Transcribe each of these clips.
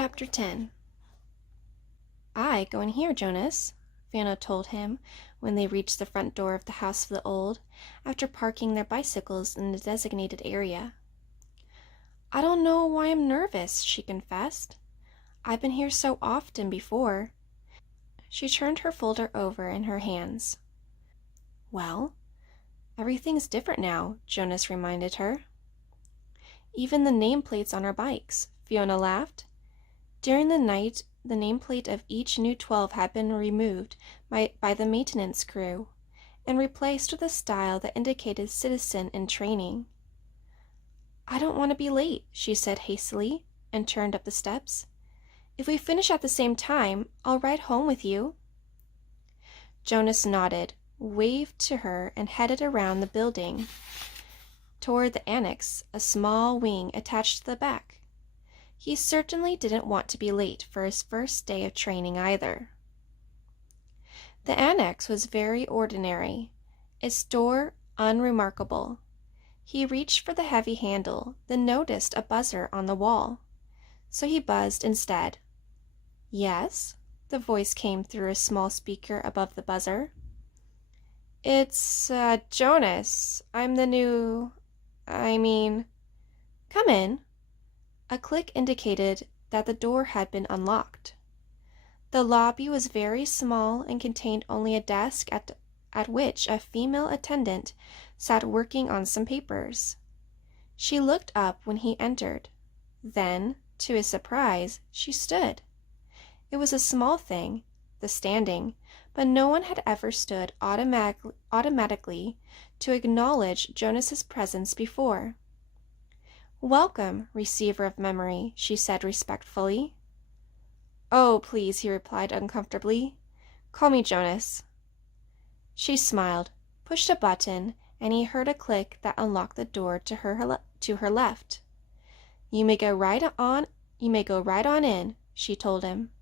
Chapter 10. "I go in here, Jonas," Fiona told him when they reached the front door of the House of the Old, after parking their bicycles in the designated area. "I don't know why I'm nervous," she confessed. "I've been here so often before." She turned her folder over in her hands. "Well, everything's different now," Jonas reminded her. "Even the nameplates on our bikes," Fiona laughed. During the night, the nameplate of each new 12 had been removed by the maintenance crew and replaced with a style that indicated citizen in training. "I don't want to be late," she said hastily, and turned up the steps. "If we finish at the same time, I'll ride home with you." Jonas nodded, waved to her, and headed around the building toward the annex, a small wing attached to the back. He certainly didn't want to be late for his first day of training either. The annex was very ordinary, its door unremarkable. He reached for the heavy handle, then noticed a buzzer on the wall. So he buzzed instead. "Yes?" the voice came through a small speaker above the buzzer. "It's, Jonas. I'm the new... Come in." A click indicated that the door had been unlocked. The lobby was very small and contained only a desk at which a female attendant sat working on some papers. She looked up when he entered. Then, to his surprise, she stood. It was a small thing, the standing, but no one had ever stood automatically to acknowledge Jonas's presence before. "Welcome, receiver of memory," she said respectfully. "Oh, please," he replied uncomfortably. "Call me Jonas." She smiled, pushed a button, and he heard a click that unlocked the door to her left. You may go right on in," she told him.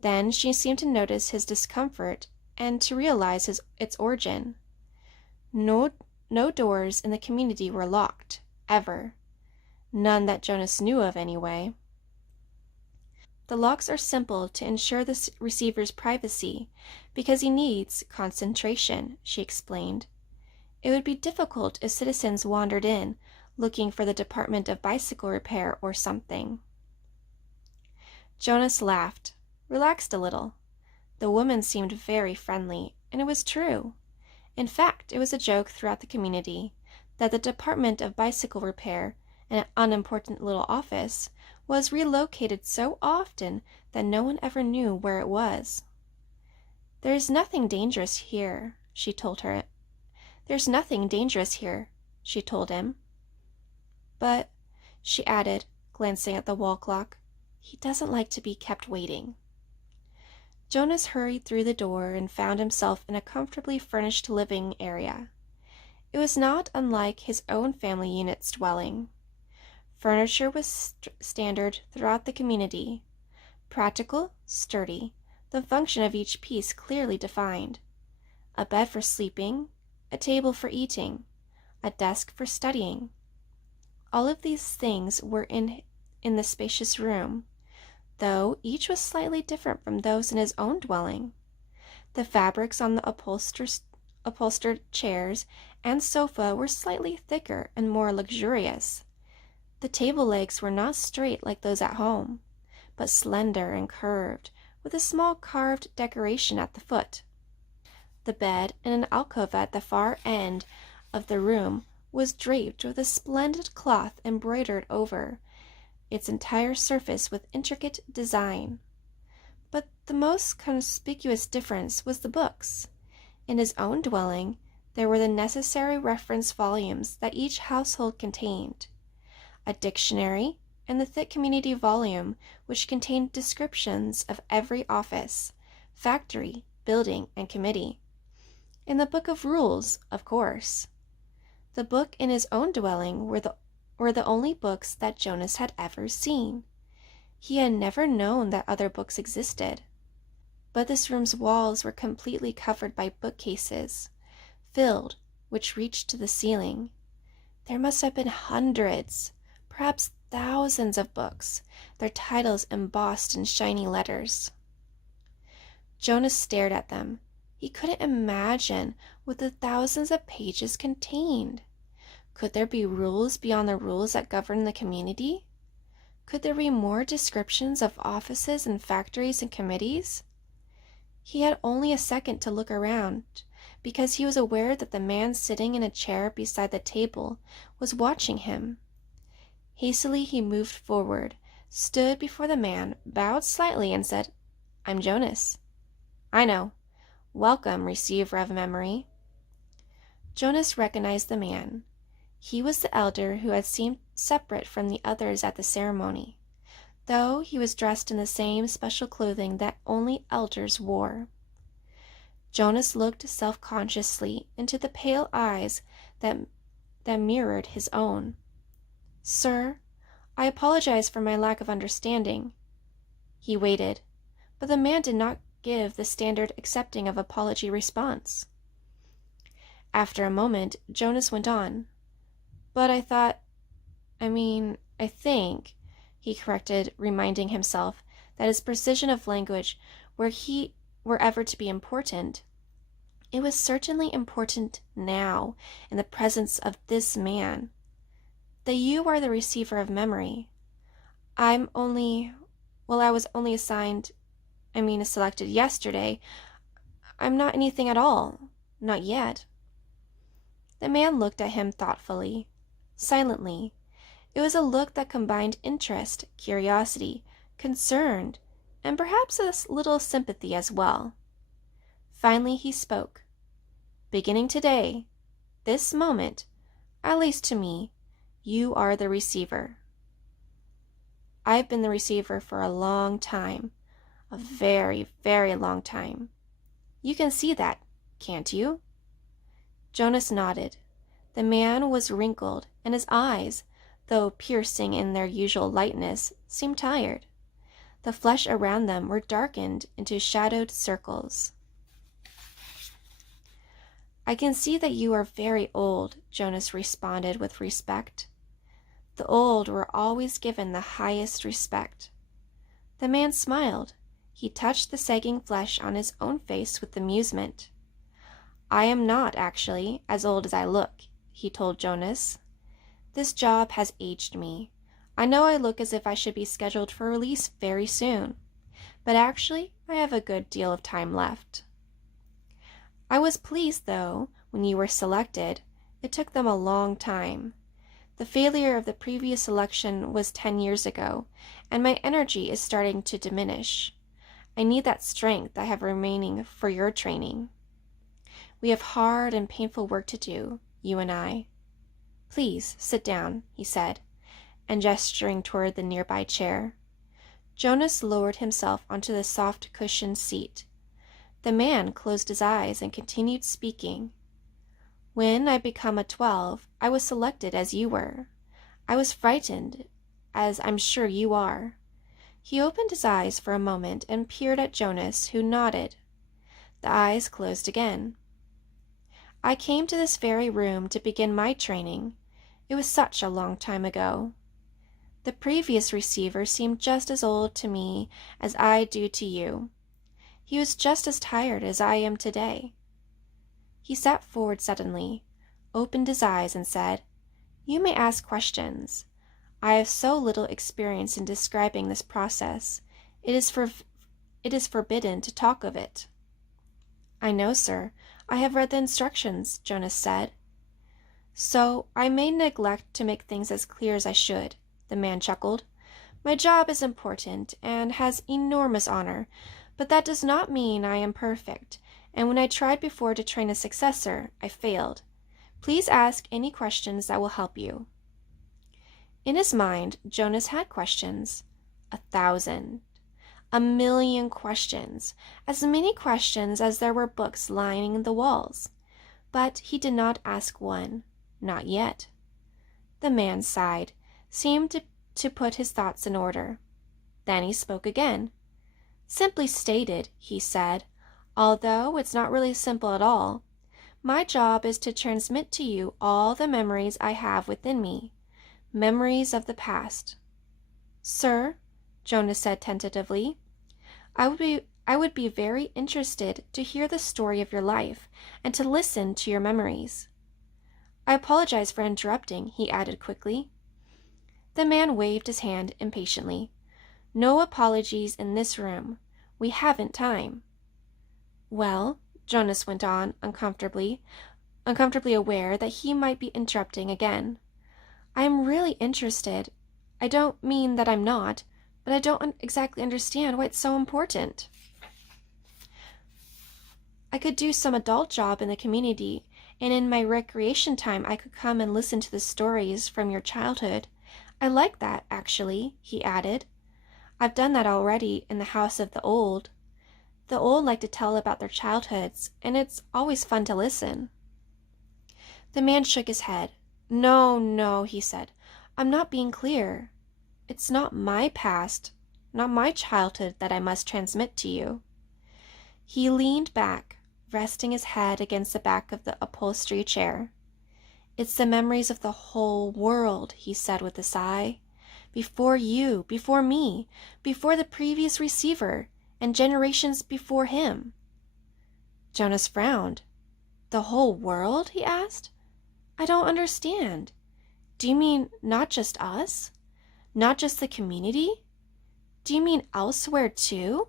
Then she seemed to notice his discomfort and to realize its origin. No doors in the community were locked. Ever. None that Jonas knew of, anyway. "The locks are simple to ensure the receiver's privacy because he needs concentration," she explained. "It would be difficult if citizens wandered in looking for the Department of Bicycle Repair or something." Jonas laughed, relaxed a little. The woman seemed very friendly, and it was true. In fact, it was a joke throughout the community that the Department of Bicycle Repair, an unimportant little office, was relocated so often that no one ever knew where it was. "There's nothing dangerous here," she told her. "There's nothing dangerous here," she told him. "But," she added, glancing at the wall clock, "he doesn't like to be kept waiting." Jonas hurried through the door and found himself in a comfortably furnished living area. It was not unlike his own family unit's dwelling. Furniture was standard throughout the community. Practical, sturdy, the function of each piece clearly defined. A bed for sleeping, a table for eating, a desk for studying. All of these things were in the spacious room, though each was slightly different from those in his own dwelling. The fabrics on the upholstered chairs and sofa were slightly thicker and more luxurious. The table legs were not straight like those at home, but slender and curved, with a small carved decoration at the foot. The bed, in an alcove at the far end of the room, was draped with a splendid cloth embroidered over its entire surface with intricate design. But the most conspicuous difference was the books. In his own dwelling, there were the necessary reference volumes that each household contained. A dictionary, and the thick community volume which contained descriptions of every office, factory, building, and committee. And the book of rules, of course. The book in his own dwelling were the only books that Jonas had ever seen. He had never known that other books existed. But this room's walls were completely covered by bookcases, which reached to the ceiling. There must have been hundreds, perhaps thousands of books, their titles embossed in shiny letters. Jonas stared at them. He couldn't imagine what the thousands of pages contained. Could there be rules beyond the rules that govern the community? Could there be more descriptions of offices and factories and committees? He had only a second to look around, because he was aware that the man sitting in a chair beside the table was watching him. Hastily he moved forward, stood before the man, bowed slightly, and said, "I'm Jonas." "I know. Welcome, receiver of memory." Jonas recognized the man. He was the elder who had seemed separate from the others at the ceremony, though he was dressed in the same special clothing that only elders wore. Jonas looked self-consciously into the pale eyes that mirrored his own. "Sir, I apologize for my lack of understanding." He waited, but the man did not give the standard accepting of apology response. After a moment, Jonas went on. "But I think," he corrected, reminding himself that his precision of language, were ever to be important, it was certainly important now in the presence of this man, "that you are the receiver of memory. I was only selected yesterday. I'm not anything at all. Not yet." The man looked at him thoughtfully, silently. It was a look that combined interest, curiosity, concern, and perhaps a little sympathy as well. Finally he spoke. "Beginning today, this moment, at least to me, you are the receiver." "I've been the receiver for a long time, a very, very long time. You can see that, can't you?" Jonas nodded. The man was wrinkled, and his eyes, though piercing in their usual lightness, seemed tired. The flesh around them were darkened into shadowed circles. "I can see that you are very old," Jonas responded with respect. The old were always given the highest respect. The man smiled. He touched the sagging flesh on his own face with amusement. "I am not, actually, as old as I look," he told Jonas. "This job has aged me. I know I look as if I should be scheduled for release very soon, but actually I have a good deal of time left." "I was pleased, though, when you were selected. It took them a long time. The failure of the previous election was 10 years ago, and my energy is starting to diminish. I need that strength I have remaining for your training. We have hard and painful work to do, you and I. Please sit down," he said, and gesturing toward the nearby chair. Jonas lowered himself onto the soft cushioned seat. The man closed his eyes and continued speaking. "When I became a 12, I was selected as you were. I was frightened, as I'm sure you are." He opened his eyes for a moment and peered at Jonas, who nodded. The eyes closed again. "I came to this very room to begin my training. It was such a long time ago. The previous receiver seemed just as old to me as I do to you. He was just as tired as I am today." He sat forward suddenly, opened his eyes, and said, "You may ask questions. I have so little experience in describing this process. It is forbidden to talk of it." "I know, sir. I have read the instructions," Jonas said. "So I may neglect to make things as clear as I should," the man chuckled. "My job is important and has enormous honor, but that does not mean I am perfect, and when I tried before to train a successor, I failed. Please ask any questions that will help you." In his mind, Jonas had questions. 1,000. 1,000,000 questions. As many questions as there were books lining the walls. But he did not ask one. Not yet. The man sighed, seemed to put his thoughts in order. Then he spoke again. "Simply stated," he said, "although it's not really simple at all, my job is to transmit to you all the memories I have within me. Memories of the past. Sir, Jonas said tentatively, I would be very interested to hear the story of your life and to listen to your memories. I apologize for interrupting, he added quickly. The man waved his hand impatiently. No apologies in this room. We haven't time. Well, Jonas went on uncomfortably aware that he might be interrupting again. I am really interested. I don't mean that I'm not, but I don't exactly understand why it's so important. I could do some adult job in the community, and in my recreation time I could come and listen to the stories from your childhood. I like that, actually, he added. I've done that already in the house of the old. The old like to tell about their childhoods, and it's always fun to listen. The man shook his head. No, he said. I'm not being clear. It's not my past, not my childhood that I must transmit to you. He leaned back, resting his head against the back of the upholstery chair. It's the memories of the whole world, he said with a sigh. Before you, before me, before the previous receiver, and generations before him. Jonas frowned. The whole world? He asked. I don't understand. Do you mean not just us? Not just the community? Do you mean elsewhere too?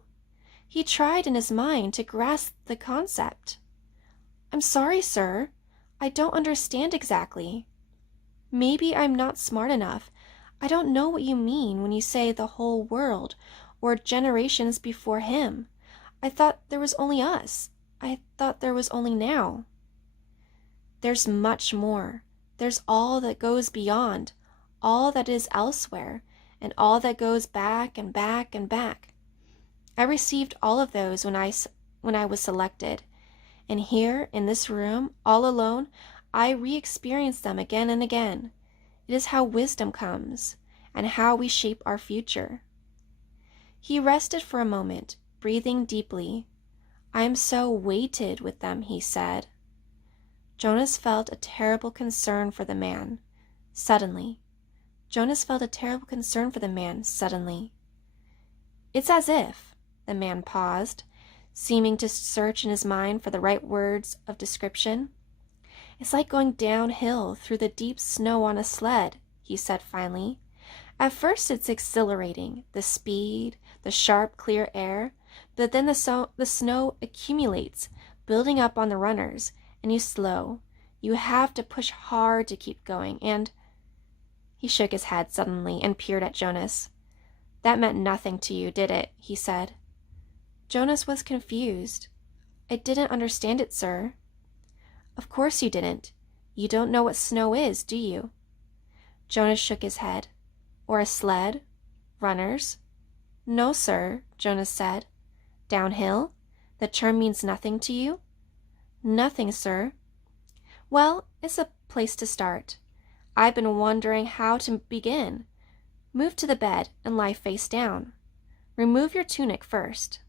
He tried in his mind to grasp the concept. I'm sorry, sir. I don't understand exactly. Maybe I'm not smart enough. I don't know what you mean when you say the whole world, or generations before him. I thought there was only us. I thought there was only now. There's much more. There's all that goes beyond, all that is elsewhere, and all that goes back and back and back. I received all of those when I was selected, and here, in this room, all alone, I re-experience them again and again. It is how wisdom comes, and how we shape our future. He rested for a moment, breathing deeply. I am so weighted with them, he said. Jonas felt a terrible concern for the man, suddenly. It's as if, the man paused, seeming to search in his mind for the right words of description. It's like going downhill through the deep snow on a sled, he said finally. At first it's exhilarating, the speed, the sharp, clear air, but then the snow accumulates, building up on the runners, and you slow. You have to push hard to keep going, and... He shook his head suddenly and peered at Jonas. That meant nothing to you, did it? He said. Jonas was confused. I didn't understand it, sir. Of course you didn't. You don't know what snow is, do you? Jonas shook his head. Or a sled? Runners? No, sir, Jonas said. Downhill? The term means nothing to you? Nothing, sir. Well, it's a place to start. I've been wondering how to begin. Move to the bed and lie face down. Remove your tunic first.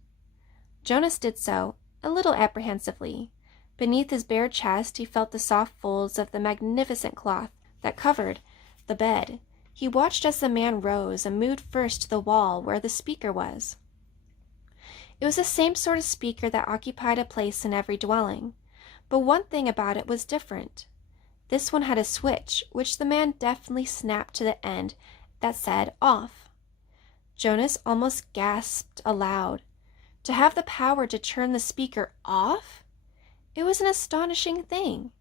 Jonas did so, a little apprehensively. Beneath his bare chest he felt the soft folds of the magnificent cloth that covered the bed. He watched as the man rose and moved first to the wall where the speaker was. It was the same sort of speaker that occupied a place in every dwelling, but one thing about it was different. This one had a switch, which the man deftly snapped to the end that said off. Jonas almost gasped aloud. To have the power to turn the speaker off? It was an astonishing thing.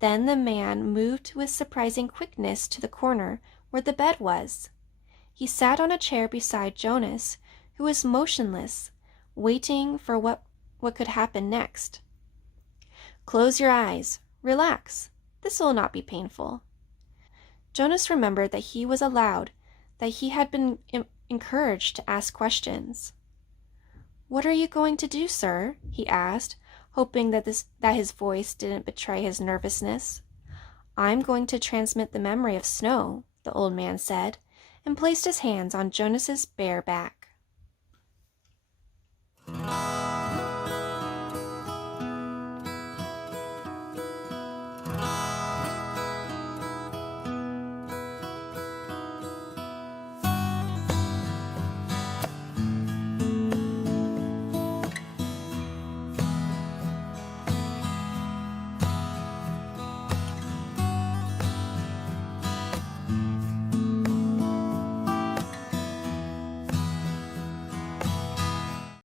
Then the man moved with surprising quickness to the corner where the bed was. He sat on a chair beside Jonas, who was motionless, waiting for what could happen next. Close your eyes. Relax. This will not be painful. Jonas remembered that he was allowed, that he had been encouraged to ask questions. What are you going to do, sir? He asked, hoping that his voice didn't betray his nervousness. I'm going to transmit the memory of snow, the old man said, and placed his hands on Jonas's bare back.